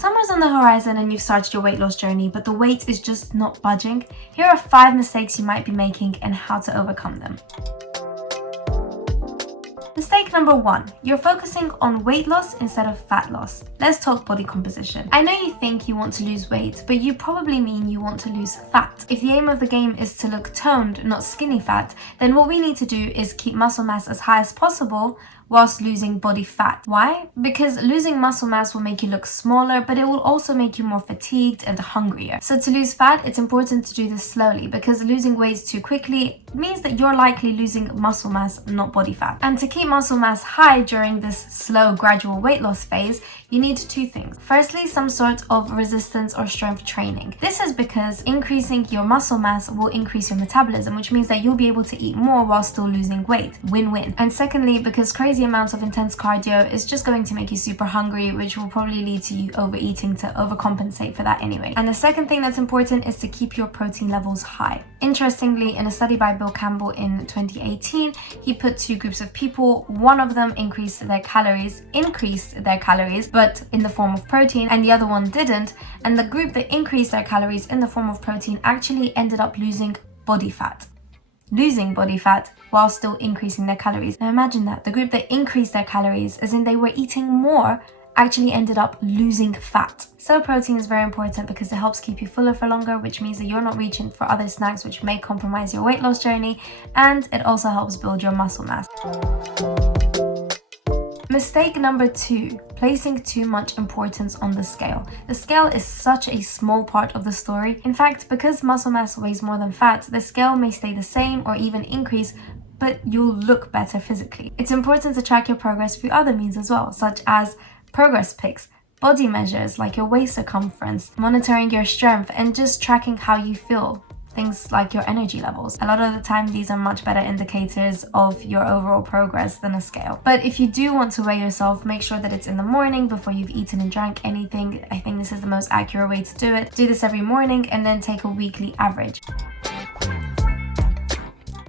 Summer's on the horizon and you've started your weight loss journey, but the weight is just not budging. Here are 5 mistakes you might be making and how to overcome them. Mistake number 1, you're focusing on weight loss instead of fat loss. Let's talk body composition. I know you think you want to lose weight, but you probably mean you want to lose fat. If the aim of the game is to look toned, not skinny fat, then what we need to do is keep muscle mass as high as possible whilst losing body fat. Why? Because losing muscle mass will make you look smaller, but it will also make you more fatigued and hungrier. So to lose fat, it's important to do this slowly, because losing weight too quickly means that you're likely losing muscle mass, not body fat. And to keep muscle mass high during this slow, gradual weight loss phase, you need 2 things. Firstly, some sort of resistance or strength training. This is because increasing your muscle mass will increase your metabolism, which means that you'll be able to eat more while still losing weight. Win-win. And secondly, because crazy amounts of intense cardio is just going to make you super hungry, which will probably lead to you overeating to overcompensate for that anyway. And the second thing that's important is to keep your protein levels high. Interestingly, in a study by Bill Campbell in 2018, he put 2 groups of people. One of them increased their calories, but in the form of protein, and the other one didn't. And the group that increased their calories in the form of protein actually ended up losing body fat while still increasing their calories. Now imagine that. The group that increased their calories, as in they were eating more, actually ended up losing fat. So protein is very important because it helps keep you fuller for longer, which means that you're not reaching for other snacks which may compromise your weight loss journey, and it also helps build your muscle mass. Mistake number 2, placing too much importance on the scale. The scale is such a small part of the story. In fact, because muscle mass weighs more than fat, the scale may stay the same or even increase, but you'll look better physically. It's important to track your progress through other means as well, such as progress pics, body measures like your waist circumference, monitoring your strength, and just tracking how you feel. Things like your energy levels. A lot of the time, these are much better indicators of your overall progress than a scale. But if you do want to weigh yourself, make sure that it's in the morning before you've eaten and drank anything. I think this is the most accurate way to do it. Do this every morning and then take a weekly average.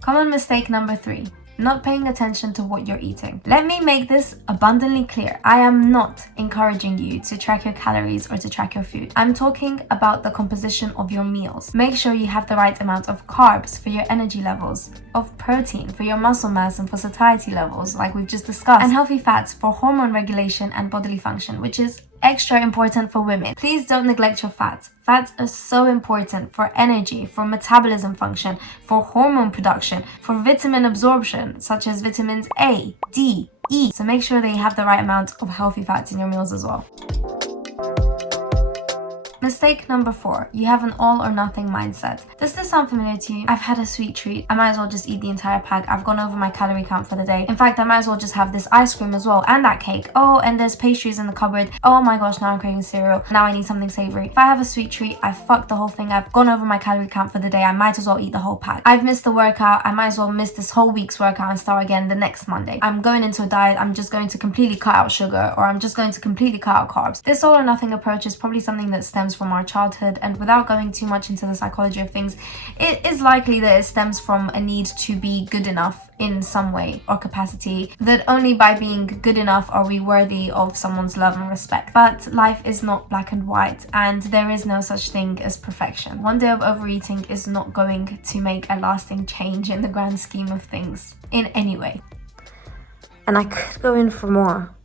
Common mistake number 3. Not paying attention to what you're eating. Let me make this abundantly clear. I am not encouraging you to track your calories or to track your food. I'm talking about the composition of your meals. Make sure you have the right amount of carbs for your energy levels, of protein for your muscle mass and for satiety levels, like we've just discussed, and healthy fats for hormone regulation and bodily function, which is extra important for women. Please don't neglect your fats. Fats are so important for energy, for metabolism function, for hormone production, for vitamin absorption, such as vitamins A, D, E. So make sure that you have the right amount of healthy fats in your meals as well. Mistake number 4, you have an all or nothing mindset. Does this sound familiar to you? I've had a sweet treat. I might as well just eat the entire pack. I've gone over my calorie count for the day. In fact, I might as well just have this ice cream as well and that cake. Oh, and there's pastries in the cupboard. Oh my gosh, now I'm craving cereal. Now I need something savory. If I have a sweet treat, I fucked the whole thing. I've gone over my calorie count for the day. I might as well eat the whole pack. I've missed the workout. I might as well miss this whole week's workout and start again the next Monday. I'm going into a diet. I'm just going to completely cut out sugar, or I'm just going to completely cut out carbs. This all or nothing approach is probably something that stems from our childhood. And without going too much into the psychology of things, it is likely that it stems from a need to be good enough in some way or capacity, that only by being good enough are we worthy of someone's love and respect. But life is not black and white, and there is no such thing as perfection. One day of overeating is not going to make a lasting change in the grand scheme of things in any way. And I could go in for more,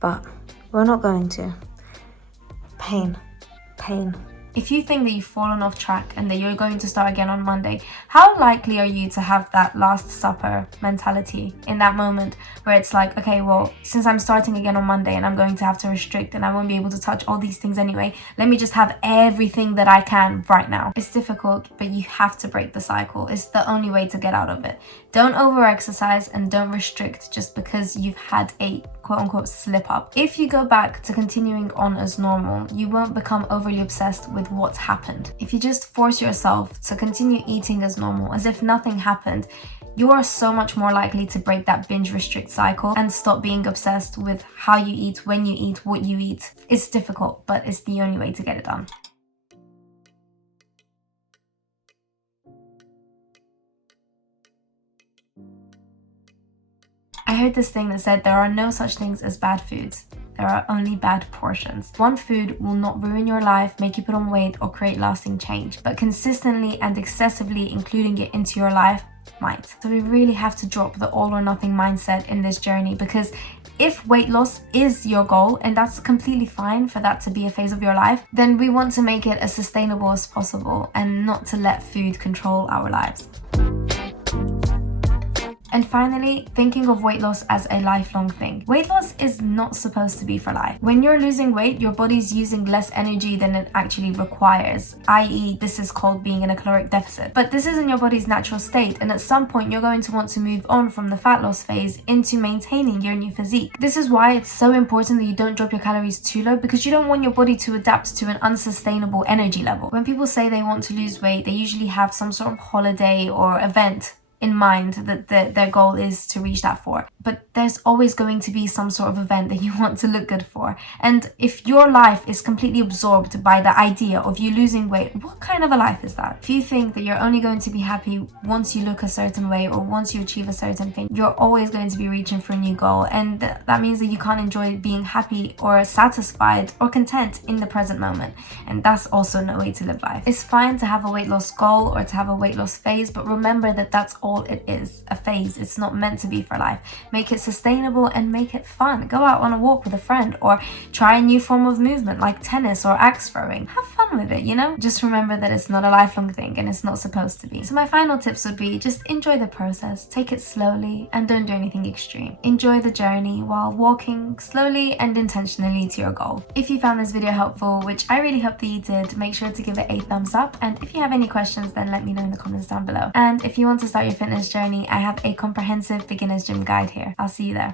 but we're not going to. Pain. If you think that you've fallen off track and that you're going to start again on Monday, how likely are you to have that Last Supper mentality in that moment where it's like, okay, well, since I'm starting again on Monday and I'm going to have to restrict and I won't be able to touch all these things anyway, let me just have everything that I can right now. It's difficult, but you have to break the cycle. It's the only way to get out of it. Don't over-exercise and don't restrict just because you've had a quote-unquote slip up. If you go back to continuing on as normal, you won't become overly obsessed with what's happened. If you just force yourself to continue eating as normal, as if nothing happened, you are so much more likely to break that binge restrict cycle and stop being obsessed with how you eat, when you eat, what you eat. It's difficult, but it's the only way to get it done. I heard this thing that said there are no such things as bad foods. there are only bad portions. One food will not ruin your life, make you put on weight, or create lasting change, but consistently and excessively including it into your life might. So we really have to drop the all or nothing mindset in this journey, because if weight loss is your goal, and that's completely fine for that to be a phase of your life, then we want to make it as sustainable as possible and not to let food control our lives. And finally, thinking of weight loss as a lifelong thing. Weight loss is not supposed to be for life. When you're losing weight, your body's using less energy than it actually requires, i.e. this is called being in a caloric deficit. But this isn't your body's natural state, and at some point you're going to want to move on from the fat loss phase into maintaining your new physique. This is why it's so important that you don't drop your calories too low, because you don't want your body to adapt to an unsustainable energy level. When people say they want to lose weight, they usually have some sort of holiday or event in mind that their goal is to reach that for. But there's always going to be some sort of event that you want to look good for. And if your life is completely absorbed by the idea of you losing weight, what kind of a life is that? If you think that you're only going to be happy once you look a certain way or once you achieve a certain thing, you're always going to be reaching for a new goal. And that means that you can't enjoy being happy or satisfied or content in the present moment. And that's also no way to live life. It's fine to have a weight loss goal or to have a weight loss phase, but remember that that's all it is, a phase. It's not meant to be for life. Make it sustainable and make it fun. Go out on a walk with a friend or try a new form of movement like tennis or axe throwing. Have fun with it, you know? Just remember that it's not a lifelong thing and it's not supposed to be. So my final tips would be just enjoy the process, take it slowly, and don't do anything extreme. Enjoy the journey while walking slowly and intentionally to your goal. If you found this video helpful, which I really hope that you did, make sure to give it a thumbs up, and if you have any questions, then let me know in the comments down below. And if you want to start your fitness journey, I have a comprehensive beginner's gym guide here. I'll see you there.